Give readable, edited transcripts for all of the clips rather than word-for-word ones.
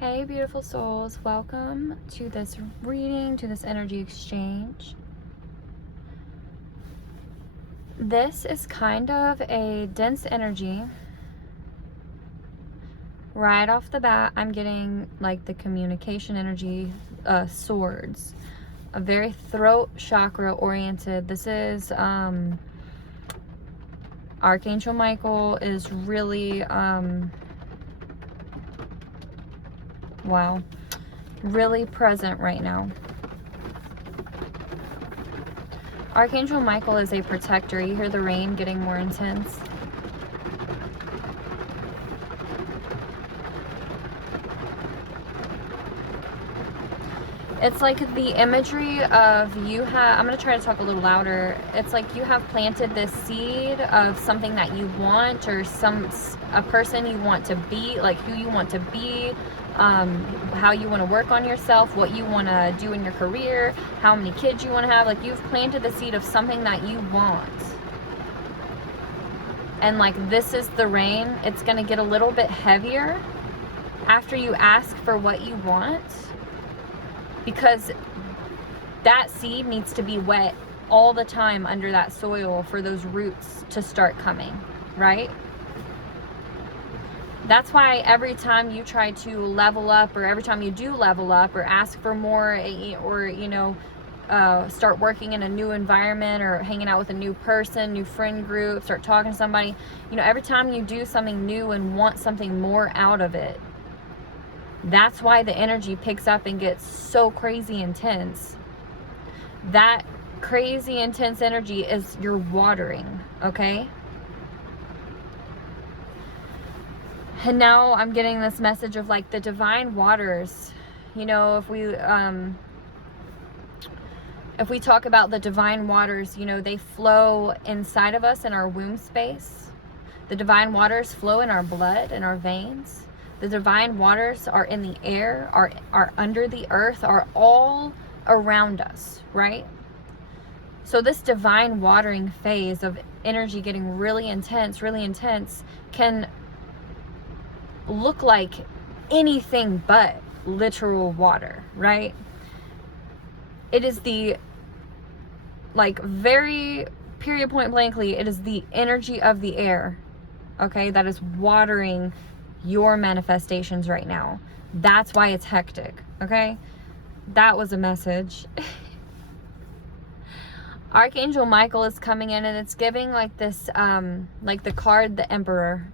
Hey, beautiful souls. Welcome to this reading, to this energy exchange. This is kind of a dense energy. Right off the bat, I'm getting like the communication energy, swords. A very throat chakra oriented. This is Archangel Michael is really wow, really present right now. Archangel Michael is a protector. You hear the rain getting more intense. It's like the imagery of you have, I'm going to try to talk a little louder. It's like you have planted this seed of something that you want, or a person you want to be, like who you want to be, how you want to work on yourself, what you want to do in your career, how many kids you want to have. Like you've planted the seed of something that you want. And like this is the rain. It's going to get a little bit heavier after you ask for what you want, because that seed needs to be wet all the time under that soil for those roots to start coming, right? That's why every time you try to level up, or every time you do level up or ask for more, or start working in a new environment or hanging out with a new person, new friend group, start talking to somebody, every time you do something new and want something more out of it, that's why the energy picks up and gets so crazy intense. That crazy intense energy is your watering, okay? And now I'm getting this message of like the divine waters. If we talk about the divine waters, they flow inside of us in our womb space. The divine waters flow in our blood, in our veins. The divine waters are in the air, are under the earth, are all around us, right? So this divine watering phase of energy getting really intense can look like anything but literal water, right? It is the, like, very period point blankly, it is the energy of the air, okay, that is watering your manifestations right now. That's why it's hectic, okay? That was a message. Archangel Michael is coming in, and it's giving like this, like the card, the Emperor.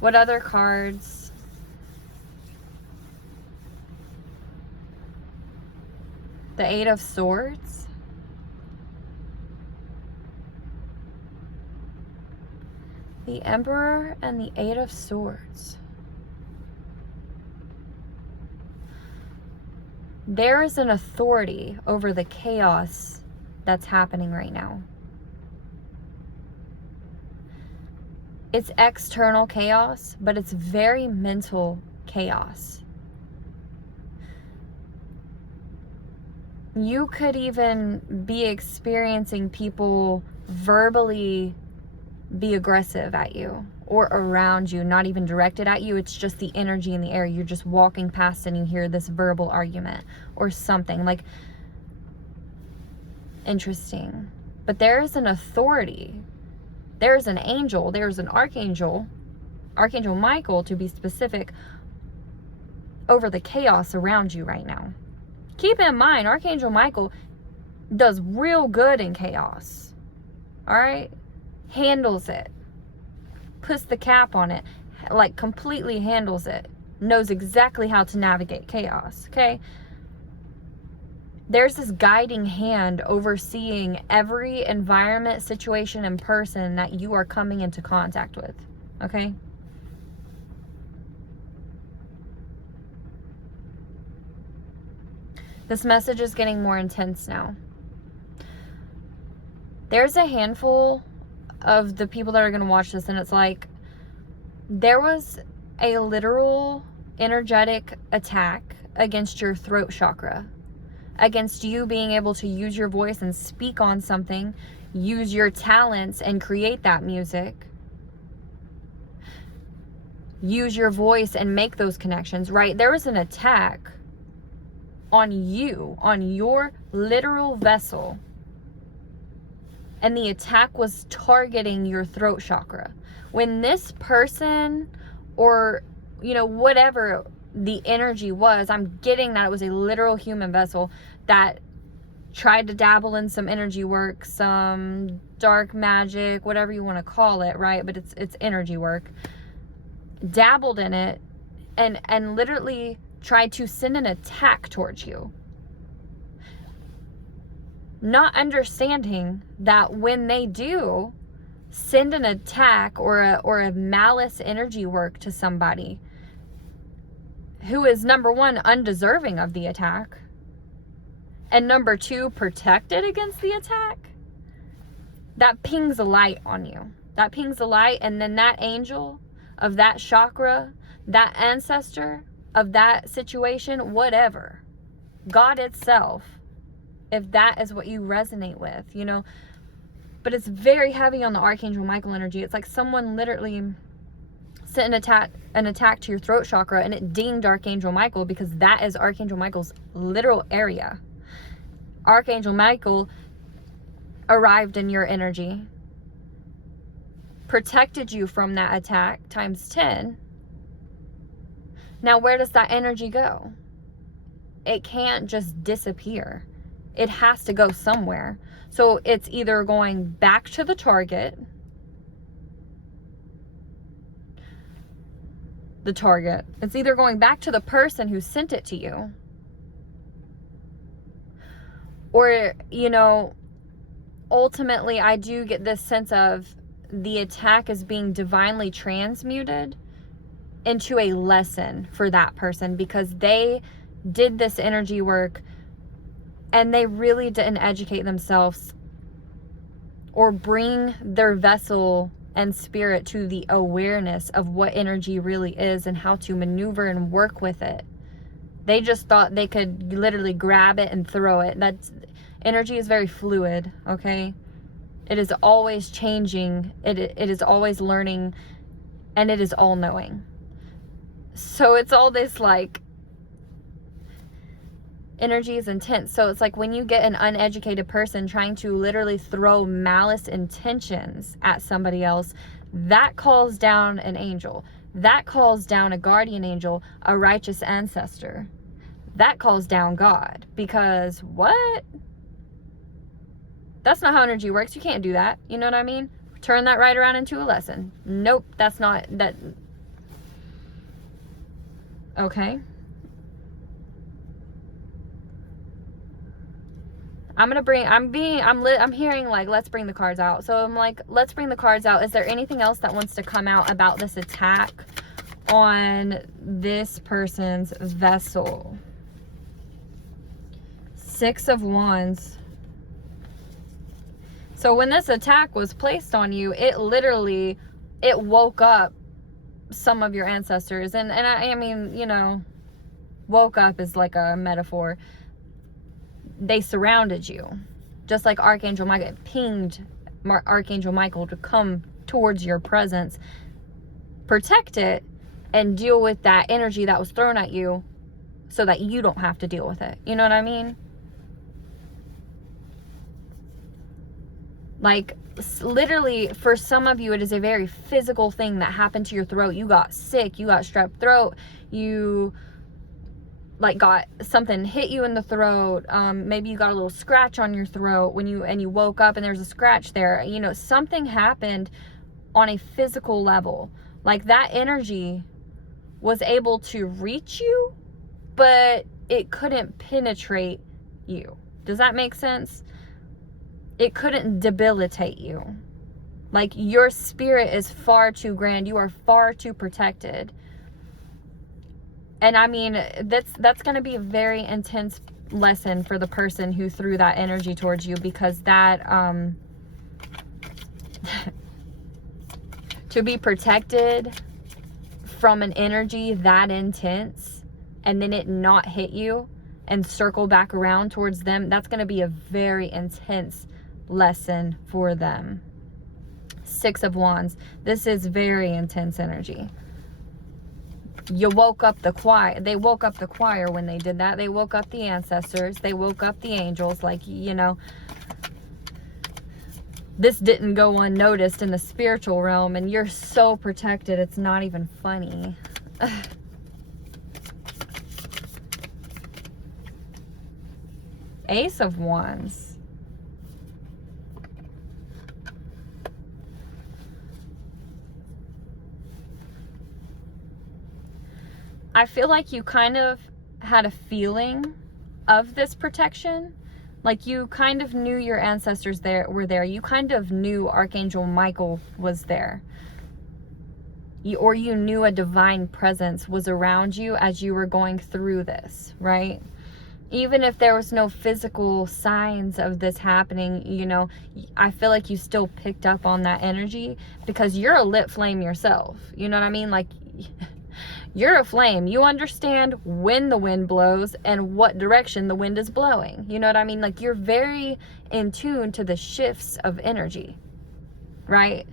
What other cards? The Eight of Swords. The Emperor and the Eight of Swords. There is an authority over the chaos that's happening right now. It's external chaos, but it's very mental chaos. You could even be experiencing people verbally be aggressive at you or around you, not even directed at you. It's just the energy in the air. You're just walking past and you hear this verbal argument or something. Like, interesting. But there is an authority. There's an angel. There's an archangel, Archangel Michael to be specific, over the chaos around you right now. Keep in mind, Archangel Michael does real good in chaos. All right? Handles it, puts the cap on it, like completely handles it, knows exactly how to navigate chaos, okay? There's this guiding hand overseeing every environment, situation, and person that you are coming into contact with, okay? This message is getting more intense now. There's a handful of the people that are going to watch this, and it's like there was a literal energetic attack against your throat chakra, against you being able to use your voice and speak on something, use your talents and create that music. use your voice and make those connections, right? There was an attack on you, on your literal vessel. And the attack was targeting your throat chakra. When this person, or, you know, whatever the energy was, I'm getting that it was a literal human vessel that tried to dabble in some energy work, some dark magic, whatever you want to call it, right? But it's energy work. Dabbled in it and literally tried to send an attack towards you. Not understanding that when they do send an attack or a malice energy work to somebody who is, number one, undeserving of the attack, and number two, protected against the attack, that pings a light on you. That pings a light, and then that angel of that chakra, that ancestor of that situation, whatever, God itself, if that is what you resonate with, you know. But it's very heavy on the Archangel Michael energy. It's like someone literally sent an attack to your throat chakra, and it dinged Archangel Michael, because that is Archangel Michael's literal area. Archangel Michael arrived in your energy, protected you from that attack times 10. Now, where does that energy go? It can't just disappear. It has to go somewhere. So it's either going back to the target, it's either going back to the person who sent it to you, or, you know, ultimately I do get this sense of the attack is being divinely transmuted into a lesson for that person, because they did this energy work and they really didn't educate themselves or bring their vessel and spirit to the awareness of what energy really is and how to maneuver and work with it. They just thought they could literally grab it and throw it. That's, energy is very fluid, okay? It is always changing. It is always learning, and it is all knowing. So it's all this, like, energy is intense. So it's like when you get an uneducated person trying to literally throw malice intentions at somebody else, that calls down an angel. That calls down a guardian angel, a righteous ancestor. That calls down God. Because what? That's not how energy works. You can't do that. You know what I mean? Turn that right around into a lesson. Nope, that's not that. Okay. I'm hearing like, let's bring the cards out. So I'm like, let's bring the cards out. Is there anything else that wants to come out about this attack on this person's vessel? Six of Wands. So when this attack was placed on you, it woke up some of your ancestors. And I mean, you know, woke up is like a metaphor. They surrounded you, just like Archangel Michael. It pinged Archangel Michael to come towards your presence, protect it, and deal with that energy that was thrown at you so that you don't have to deal with it. You know what I mean? Like, literally, for some of you, it is a very physical thing that happened to your throat. You got sick, you got strep throat, you like got something hit you in the throat. Maybe you got a little scratch on your throat when you woke up and there's a scratch there. You know, something happened on a physical level. Like, that energy was able to reach you, but it couldn't penetrate you. Does that make sense? It couldn't debilitate you. Like, your spirit is far too grand. You are far too protected. And I mean, that's going to be a very intense lesson for the person who threw that energy towards you, because that, to be protected from an energy that intense and then it not hit you and circle back around towards them, that's going to be a very intense lesson for them. Six of Wands. This is very intense energy. You woke up the choir. They woke up the choir when they did that. They woke up the ancestors. They woke up the angels. Like, you know, this didn't go unnoticed in the spiritual realm, and you're so protected. It's not even funny. Ace of Wands. I feel like you kind of had a feeling of this protection. Like you kind of knew your ancestors were there. You kind of knew Archangel Michael was there. Or you knew a divine presence was around you as you were going through this, right? Even if there was no physical signs of this happening, you know, I feel like you still picked up on that energy because you're a lit flame yourself. You know what I mean? Like, you're a flame. You understand when the wind blows and what direction the wind is blowing. You know what I mean? Like, you're very in tune to the shifts of energy, right?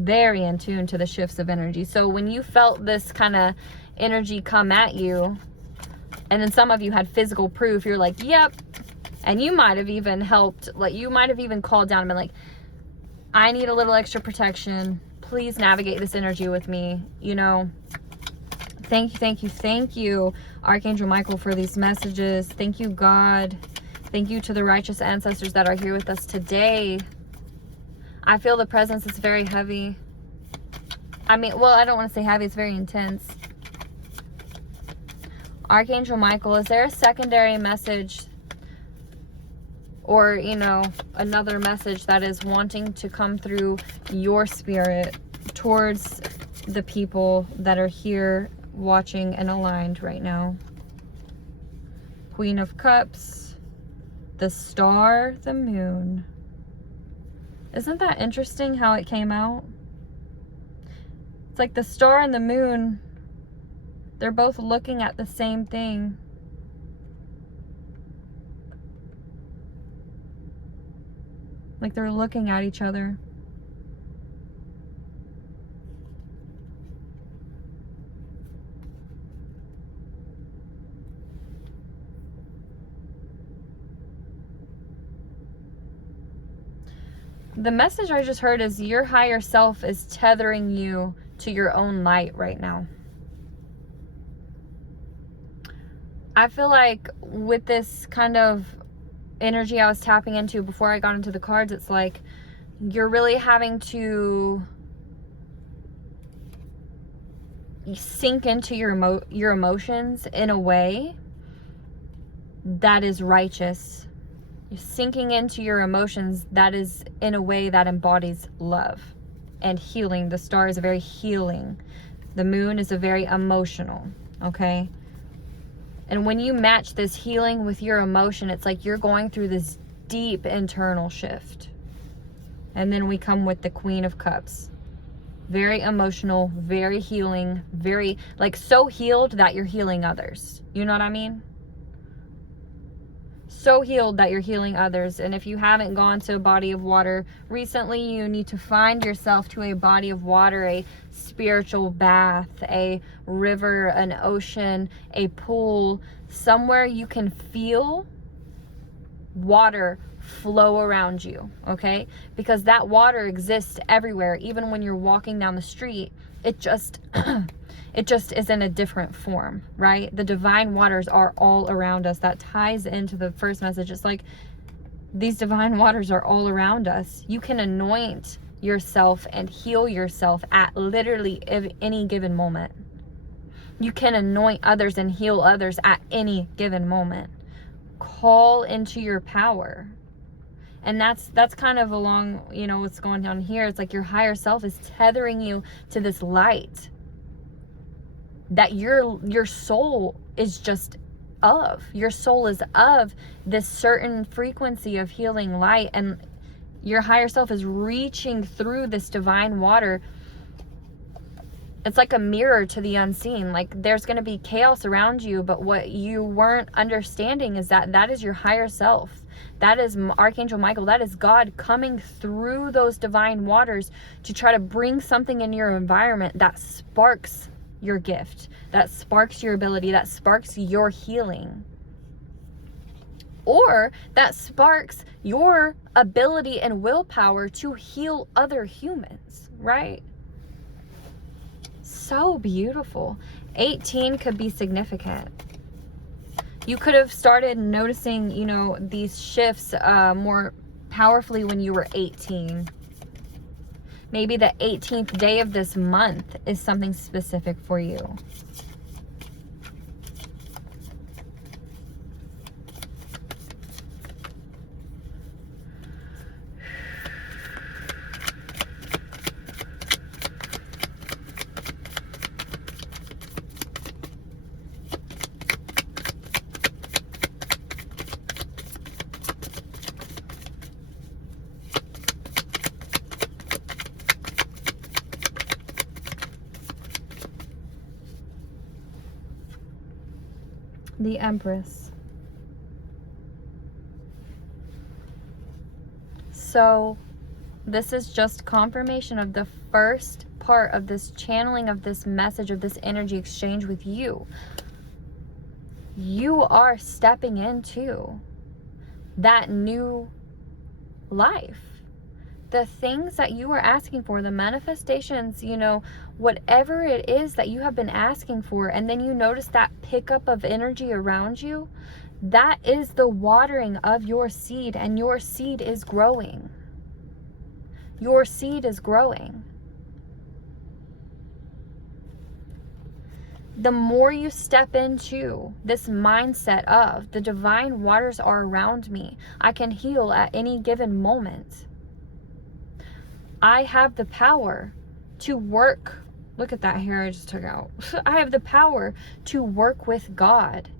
Very in tune to the shifts of energy. So when you felt this kind of energy come at you, and then some of you had physical proof, you're like, yep. And you might have even helped, like, you might have even called down and been like, I need a little extra protection. Please navigate this energy with me. You know, thank you, Archangel Michael, for these messages. Thank you, God. Thank you to the righteous ancestors that are here with us today. I feel the presence is very heavy. I mean, well, I don't want to say heavy. It's very intense. Archangel Michael, is there a secondary message or, you know, another message that is wanting to come through your spirit towards the people that are here watching and aligned right now? Queen of Cups, the star, the moon. Isn't that interesting how it came out? It's like the star and the moon, they're both looking at the same thing. Like they're looking at each other. The message I just heard is your higher self is tethering you to your own light right now. I feel like with this kind of energy I was tapping into before I got into the cards, it's like you're really having to sink into your emotions in a way that is righteous. You're sinking into your emotions that is in a way that embodies love and healing. The star is very healing. The moon is a very emotional, okay? And when you match this healing with your emotion, it's like you're going through this deep internal shift. And then we come with the Queen of Cups. Very emotional, very healing, very, like, so healed that you're healing others. You know what I mean? So healed that you're healing others. And if you haven't gone to a body of water recently, you need to find yourself to a body of water, a spiritual bath, a river, an ocean, a pool, somewhere you can feel water flow around you, okay? Because that water exists everywhere. Even when you're walking down the street, it just it just is in a different form, right? The divine waters are all around us. That ties into the first message. It's like these divine waters are all around us. You can anoint yourself and heal yourself at literally any given moment. You can anoint others and heal others at any given moment. Call into your power. And that's kind of along, you know, what's going on here. It's like your higher self is tethering you to this light that your soul is just of. Your soul is of this certain frequency of healing light, and your higher self is reaching through this divine water. It's like a mirror to the unseen. Like there's going to be chaos around you, but what you weren't understanding is that that is your higher self. That is Archangel Michael. That is God coming through those divine waters to try to bring something in your environment that sparks your gift, that sparks your ability, that sparks your healing, or that sparks your ability and willpower to heal other humans, right? So beautiful. 18 could be significant. You could have started noticing, you know, these shifts more powerfully when you were 18. Maybe the 18th day of this month is something specific for you. The Empress. So this is just confirmation of the first part of this channeling of this message, of this energy exchange with you. You are stepping into that new life. The things that you are asking for, the manifestations, you know, whatever it is that you have been asking for, and then you notice that pickup of energy around you, that is the watering of your seed, and your seed is growing. Your seed is growing. The more you step into this mindset of the divine waters are around me, I can heal at any given moment. I have the power to work. Look at that hair I just took out. I have the power to work with God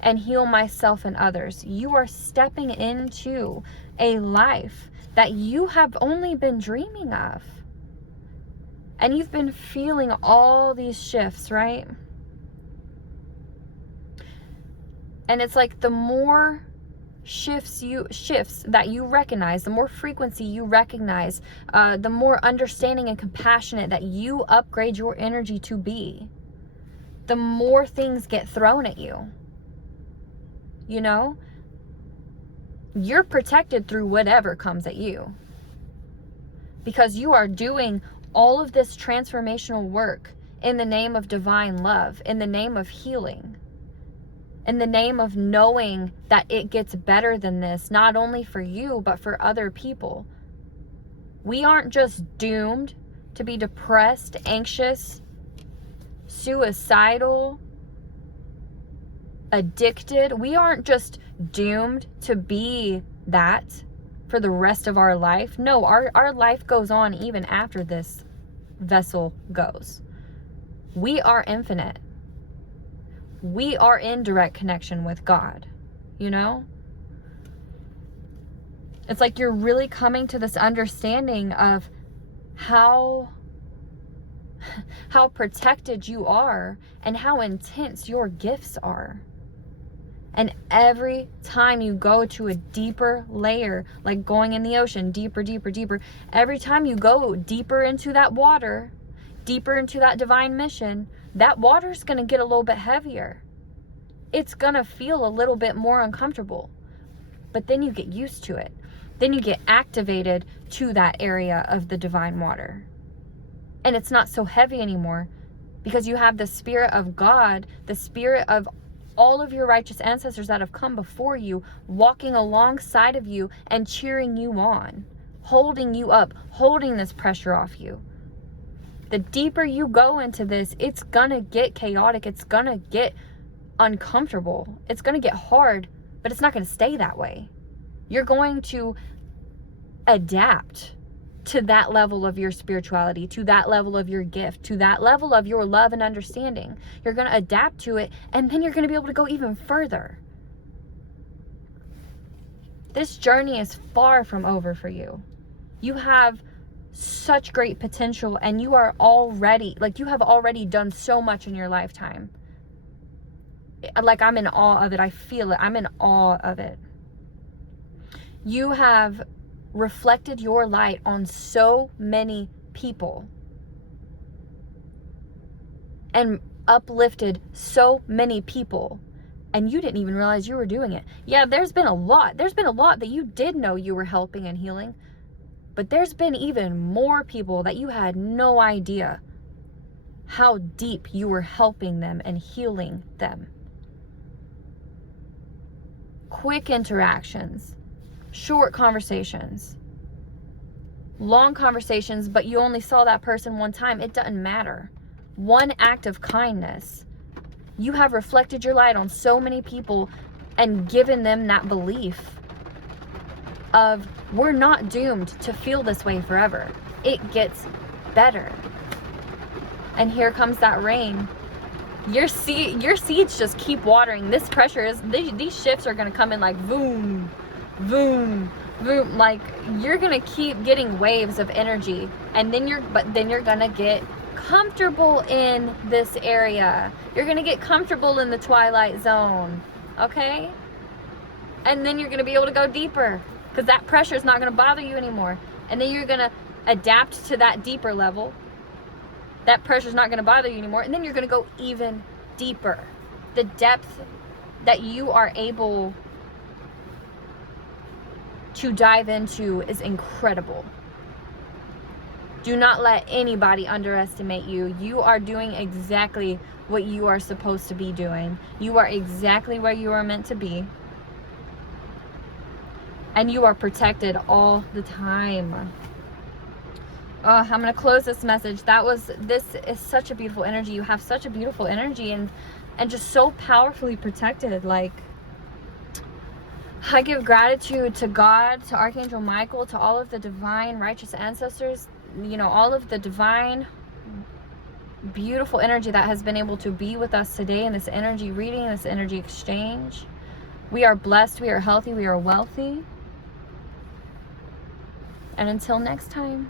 and heal myself and others. You are stepping into a life that you have only been dreaming of. And you've been feeling all these shifts, right? And it's like the more shifts that you recognize, the more frequency you recognize, the more understanding and compassionate that you upgrade your energy to be, the more things get thrown at you. You know, you're protected through whatever comes at you, because you are doing all of this transformational work in the name of divine love, in the name of healing, in the name of knowing that it gets better than this, not only for you, but for other people. We aren't just doomed to be depressed, anxious, suicidal, addicted. We aren't just doomed to be that for the rest of our life. No, our life goes on even after this vessel goes. We are infinite. We are in direct connection with God, you know? It's like you're really coming to this understanding of how protected you are and how intense your gifts are. And every time you go to a deeper layer, like going in the ocean, deeper, deeper, deeper, every time you go deeper into that water, deeper into that divine mission, that water's going to get a little bit heavier. It's going to feel a little bit more uncomfortable. But then you get used to it. Then you get activated to that area of the divine water. And it's not so heavy anymore, because you have the Spirit of God, the Spirit of all of your righteous ancestors that have come before you, walking alongside of you and cheering you on, holding you up, holding this pressure off you. The deeper you go into this, it's gonna get chaotic. It's gonna get uncomfortable. It's gonna get hard, but it's not gonna stay that way. You're going to adapt to that level of your spirituality, to that level of your gift, to that level of your love and understanding. You're going to adapt to it, and then you're going to be able to go even further. This journey is far from over for you. You have such great potential, and you are already, like, you have already done so much in your lifetime. Like, I'm in awe of it. I feel it. I'm in awe of it. You have reflected your light on so many people. and uplifted so many people, and you didn't even realize you were doing it. Yeah, there's been a lot that you did know you were helping and healing, but there's been even more people that you had no idea how deep you were helping them and healing them. Quick interactions, short conversations, long conversations, but you only saw that person one time. It doesn't matter. One act of kindness, you have reflected your light on so many people and given them that belief of, we're not doomed to feel this way forever. It gets better. And here comes that rain. Your seeds just keep watering. This pressure is, these shifts are going to come in like boom, boom, boom. Like, you're going to keep getting waves of energy, and then you're going to get comfortable in this area. You're going to get comfortable in the twilight zone, okay? And then you're going to be able to go deeper, because that pressure is not going to bother you anymore. And then you're going to adapt to that deeper level. That pressure is not going to bother you anymore. And then you're going to go even deeper. The depth that you are able to dive into is incredible. Do not let anybody underestimate you. You are doing exactly what you are supposed to be doing. You are exactly where you are meant to be. And you are protected all the time. I'm going to close this message. This is such a beautiful energy. You have such a beautiful energy and just so powerfully protected. Like, I give gratitude to God, to Archangel Michael, to all of the divine righteous ancestors, you know, all of the divine beautiful energy that has been able to be with us today in this energy reading, this energy exchange. We are blessed, we are healthy, we are wealthy. And until next time.